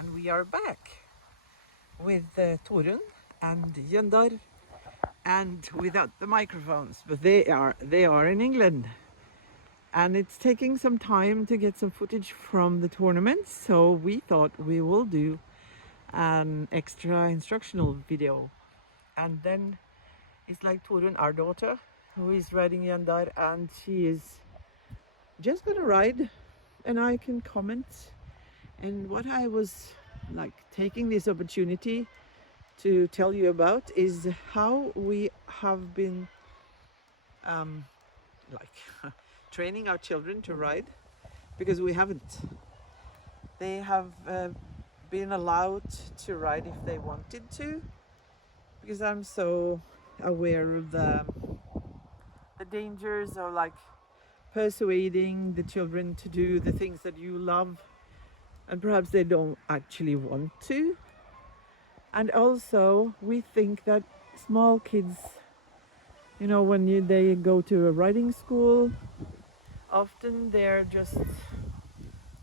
and we are back with Torun and Jøndar, and without the microphones, but they are in England, and it's taking some time to get some footage from the tournament, so we thought we will do an extra instructional video. And then it's like Torun, our daughter, who is riding Jøndar, and she is just gonna ride and I can comment. And what I was like taking this opportunity to tell you about is how we have been training our children to ride, because we haven't. They have been allowed to ride if they wanted to, because I'm so aware of the dangers of like persuading the children to do the things that you love and perhaps they don't actually want to. And also we think that small kids, you know, when they go to a riding school, often they're just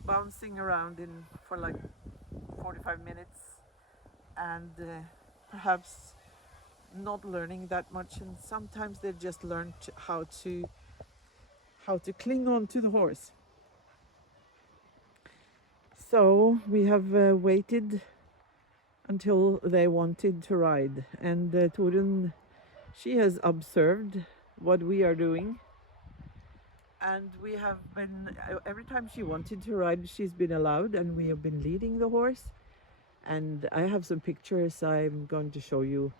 bouncing around for like 45 minutes and perhaps not learning that much, and sometimes they just learn how to cling on to the horse. So we have waited until they wanted to ride, and Torun, she has observed what we are doing, and we have been, every time she wanted to ride, she's been allowed, and we have been leading the horse. And I have some pictures I'm going to show you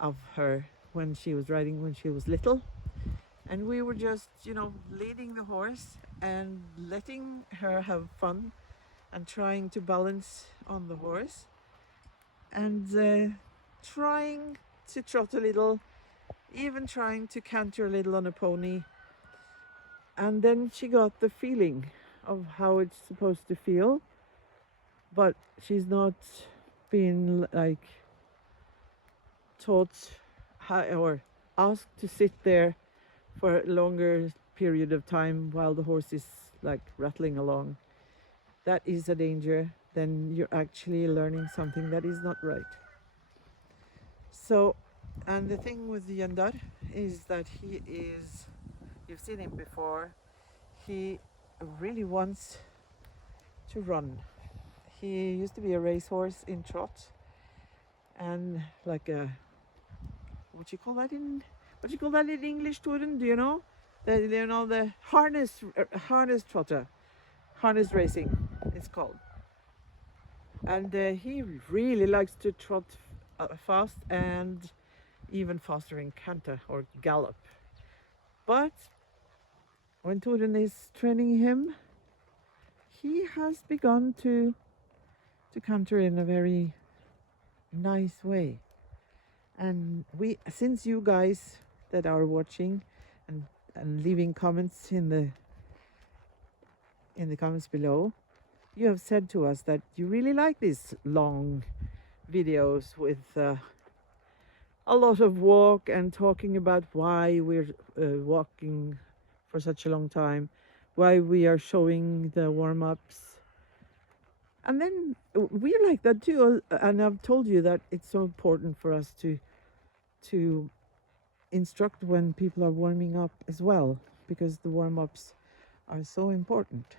of her when she was riding when she was little, and we were just, you know, leading the horse and letting her have fun and trying to balance on the horse and trying to trot a little, even trying to canter a little on a pony. And then she got the feeling of how it's supposed to feel, but she's not been like taught how or asked to sit there for a longer period of time while the horse is like rattling along. That is a danger. Then you're actually learning something that is not right. So, and the thing with Jøndar is that he is, you've seen him before, he really wants to run. He used to be a racehorse in trot, and like a, what you call that in English, Torun? Do you know? The harness trotter, harness racing, it's called. And he really likes to trot fast, and even faster in canter or gallop. But when Torun is training him, he has begun to canter in a very nice way. And since you guys that are watching and leaving comments in the comments below, you have said to us that you really like these long videos with a lot of walk and talking about why we're walking for such a long time, why we are showing the warm-ups. And then we like that too, and I've told you that it's so important for us to instruct when people are warming up as well, because the warm-ups are so important.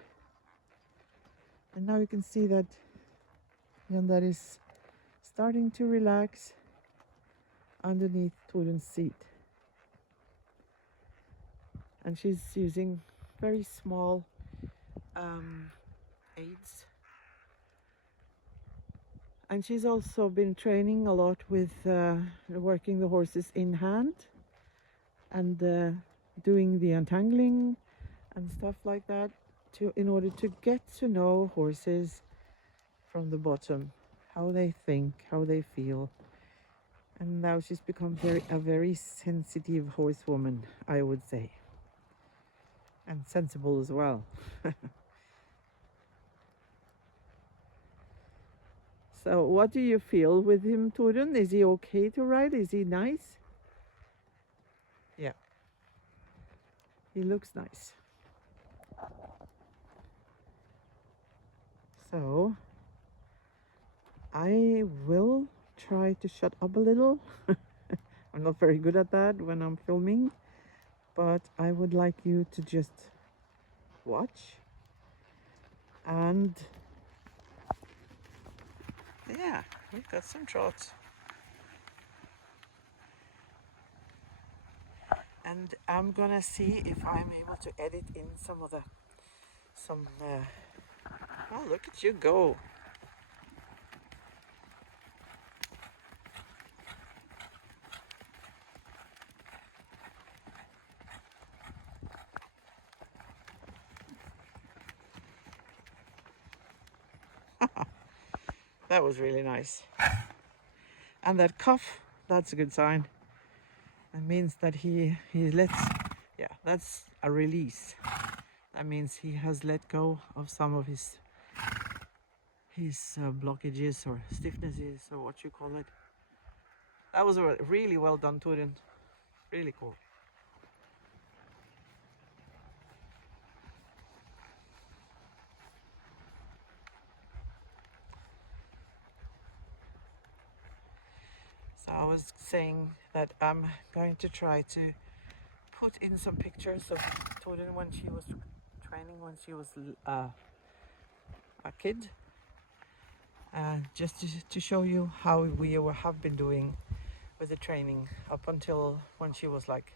And now you can see that Jøndar is starting to relax underneath Torun's seat. And she's using very small aids. And she's also been training a lot with working the horses in hand and doing the untangling and stuff like that, in order to get to know horses from the bottom, how they think, how they feel. And now she's become a very sensitive horsewoman, I would say, and sensible as well. So what do you feel with him, Torun? Is he okay to ride? Is he nice? Yeah, he looks nice. So I will try to shut up a little. I'm not very good at that when I'm filming, but I would like you to just watch and yeah, we've got some trout. And I'm gonna see if I'm able to edit in some of the oh, look at you go. That was really nice. And that cough, that's a good sign. That means that he lets, yeah, that's a release. That means he has let go of some of his blockages or stiffnesses or what you call it. That was really well done, Turin. Really cool. So I was saying that I'm going to try to put in some pictures of Turin when she was training, when she was a kid, just to show you how we have been doing with the training up until when she was like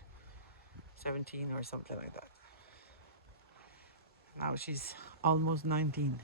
17 or something like that. Now she's almost 19.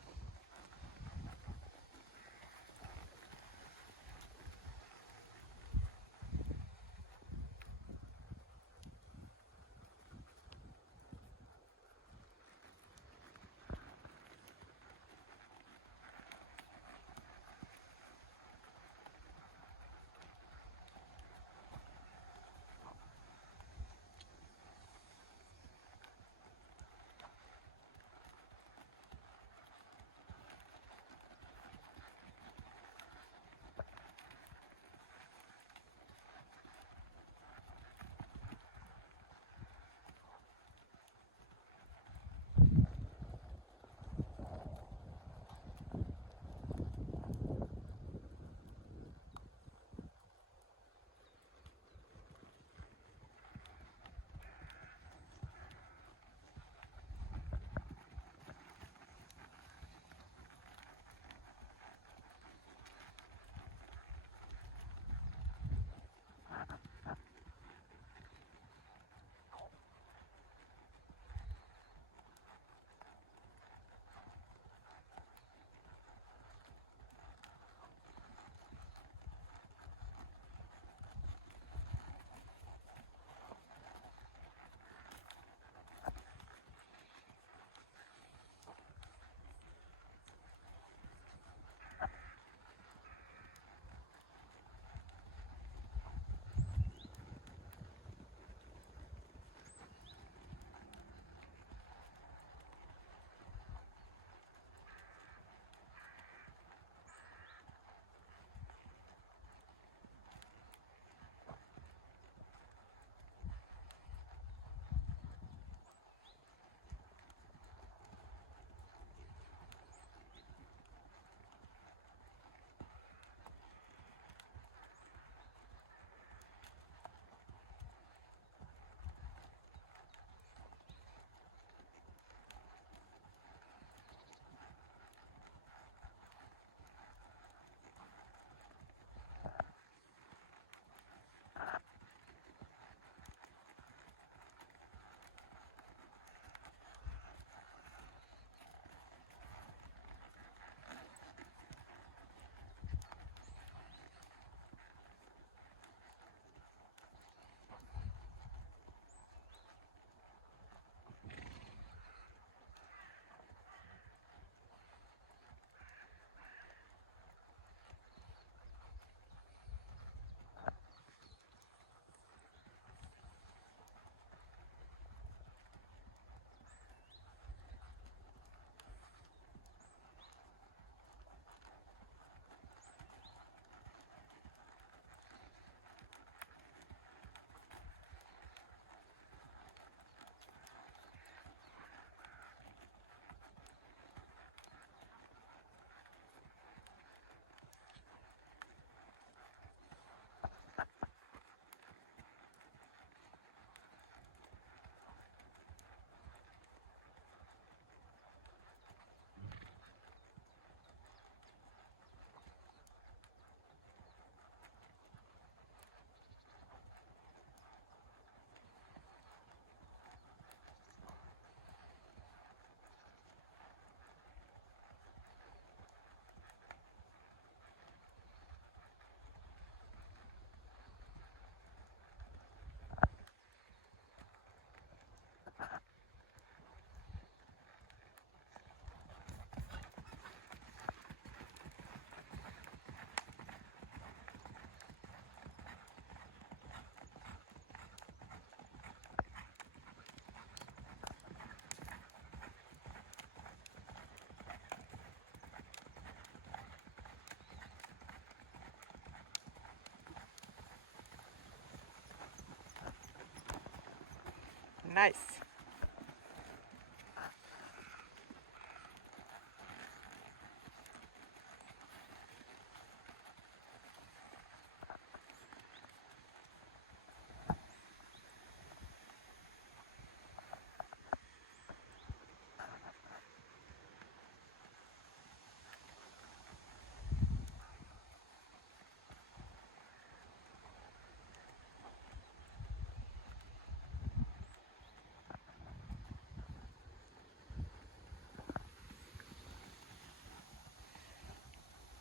nice.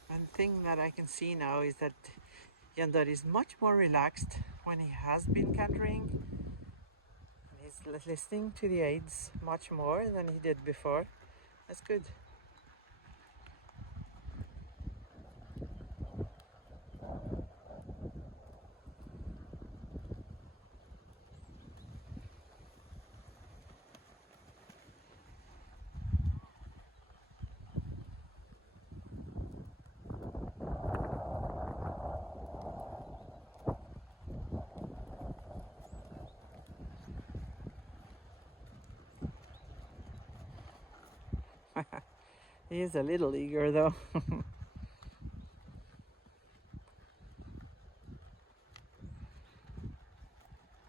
One thing that I can see now is that Yandar is much more relaxed when he has been cantering. He's listening to the aids much more than he did before. That's good. He is a little eager though.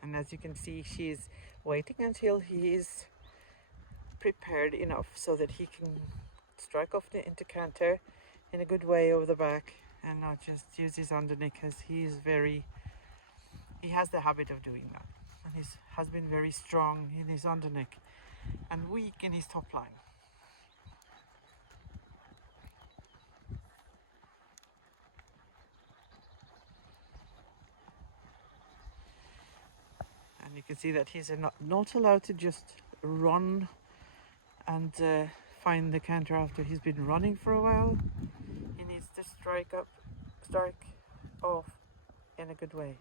And as you can see, she's waiting until he is prepared enough so that he can strike off into canter in a good way over the back and not just use his underneck, because he has the habit of doing that, and he has been very strong in his underneck and weak in his top line. And you can see that he's not allowed to just run and find the canter after he's been running for a while. He needs to strike off in a good way.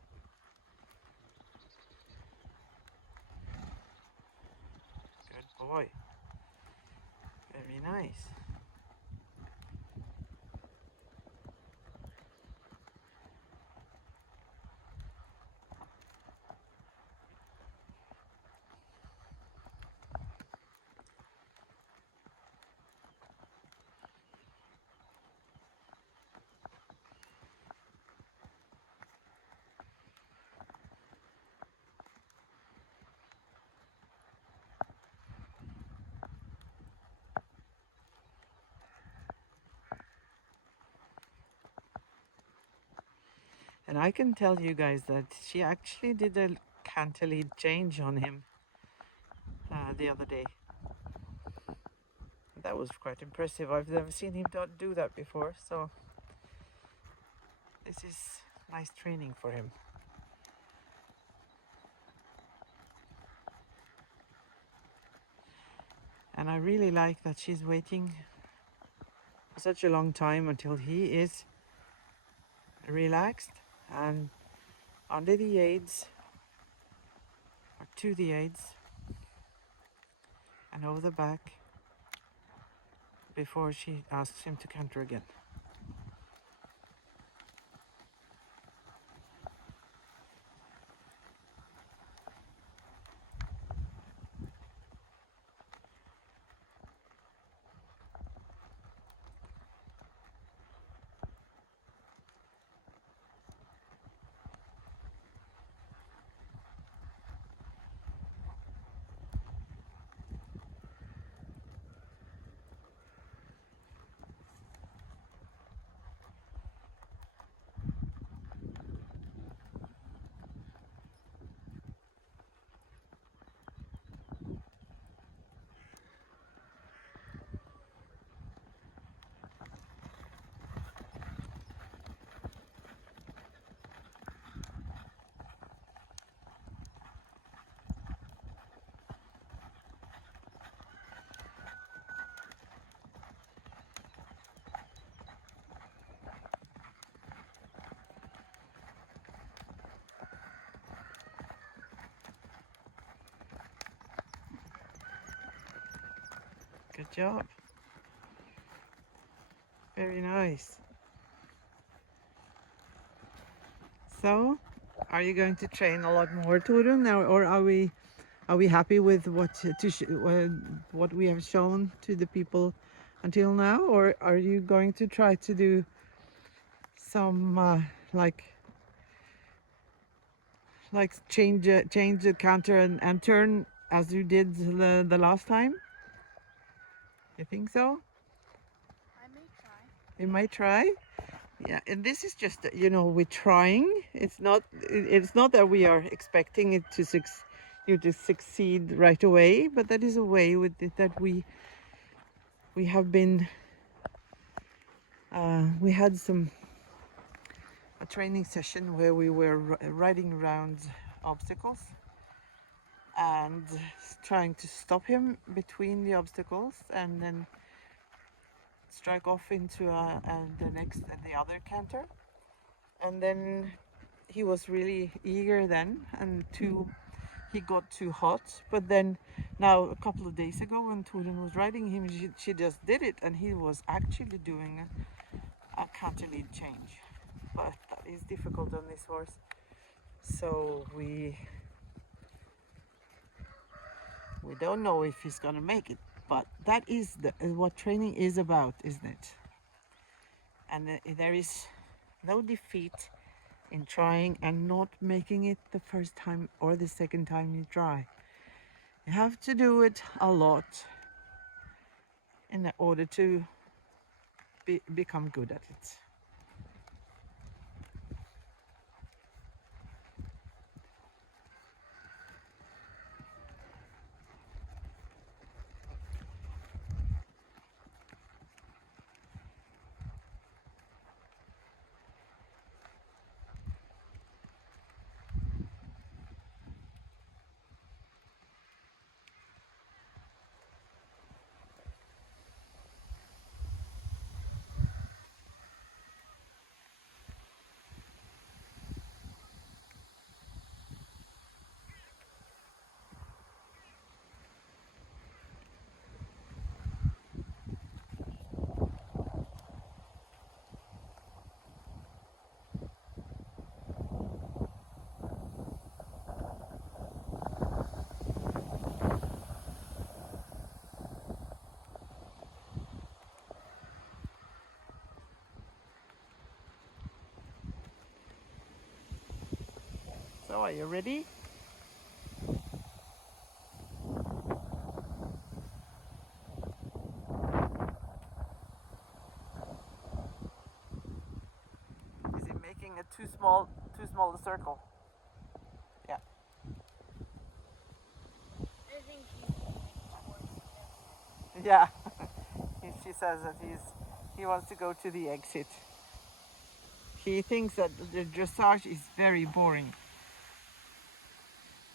Good boy. Very nice. And I can tell you guys that she actually did a canter lead change on him the other day. That was quite impressive. I've never seen him do that before, so this is nice training for him. And I really like that she's waiting for such a long time until he is relaxed and under the aids, or to the aids, and over the back before she asks him to canter again. Good job. Very nice. So, are you going to train a lot more, Torun, now, or are we Are we happy with what we have shown to the people until now, or are you going to try to do some like change the counter and turn as you did the last time? You think so? I may try. You might try. Yeah, and this is just we're trying. It's not that we are expecting it to you to succeed right away, but that is a way with it that we have been we had a training session where we were riding around obstacles and trying to stop him between the obstacles and then strike off into the other canter. And then he was really eager then, and he got too hot. But then now a couple of days ago when Torun was riding him, she just did it, and he was actually doing a canter lead change. But that is difficult on this horse, so we don't know if he's gonna make it. But that is what training is about, isn't it? And there is no defeat in trying and not making it the first time or the second time you try. You have to do it a lot in order to become good at it. So are you ready? Is he making a too small a circle? Yeah. I think he's moving towards the exit. Yeah. She says that he wants to go to the exit. He thinks that the dressage is very boring.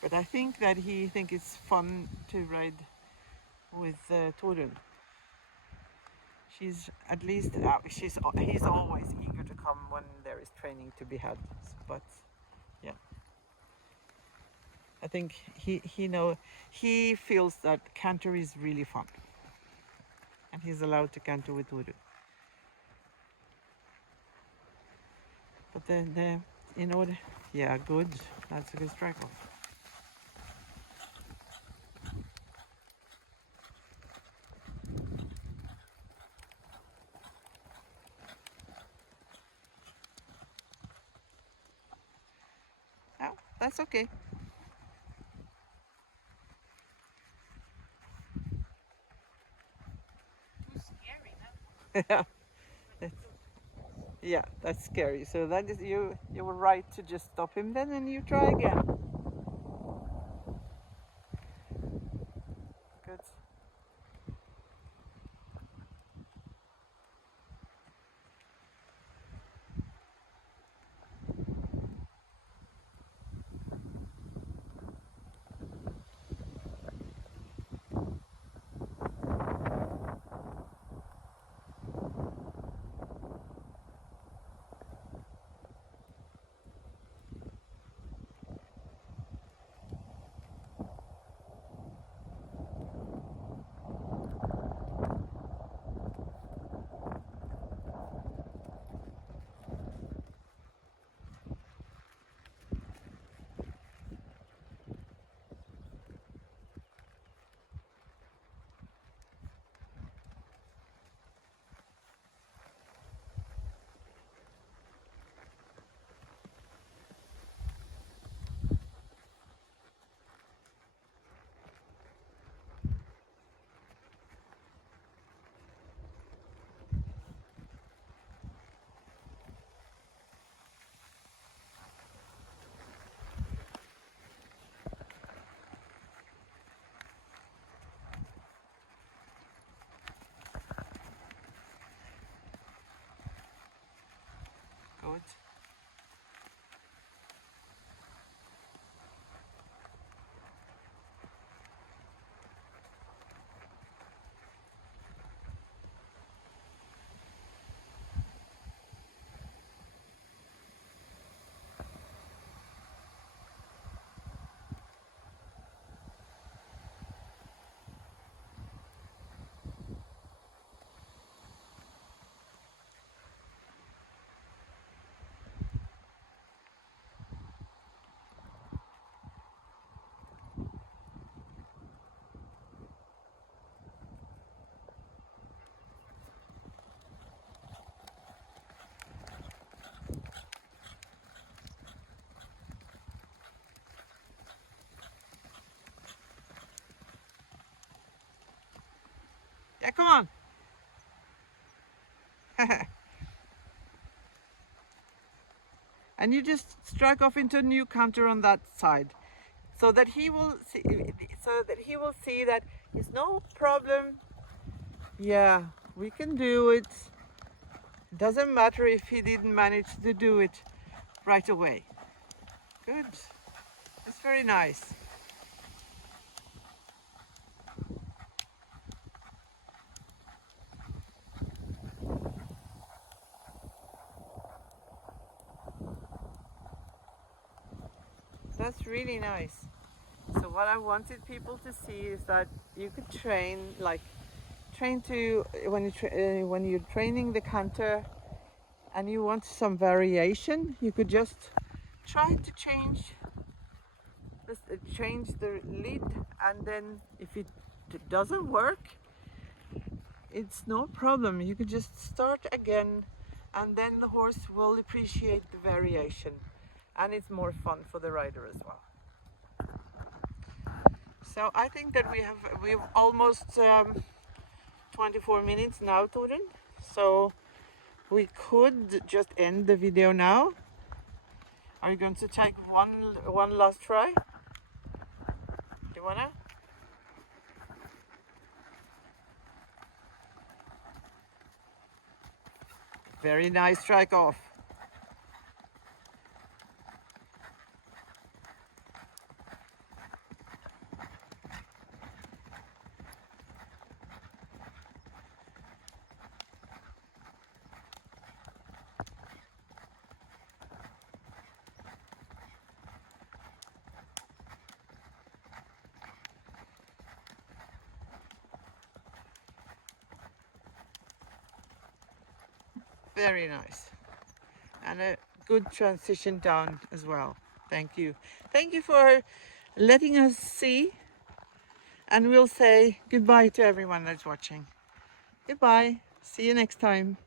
But I think that he thinks it's fun to ride with Torun. She's at least he's always eager to come when there is training to be had. But yeah, I think he feels that canter is really fun, and he's allowed to canter with Torun. But then in order, yeah, good. That's a good strike off. Oh, that's okay. Too scary, that Yeah, one. yeah, that's scary. So that is you were right to just stop him then, and you try again. Good. Good. Yeah, come on. And you just strike off into a new counter on that side, so that he will see that it's no problem. Yeah, we can do it. Doesn't matter if he didn't manage to do it right away. Good. It's very nice. That's really nice. So what I wanted people to see is that you could train to when you're training the canter and you want some variation, you could just try to change the lead, and then if it doesn't work, it's no problem. You could just start again, and then the horse will appreciate the variation, and it's more fun for the rider as well. So I think that we've almost 24 minutes now, Torun. So we could just end the video now. Are you going to take one last try? Do you wanna? Very nice strike off. Very nice. And a good transition down as well. Thank you. Thank you for letting us see. And we'll say goodbye to everyone that's watching. Goodbye. See you next time.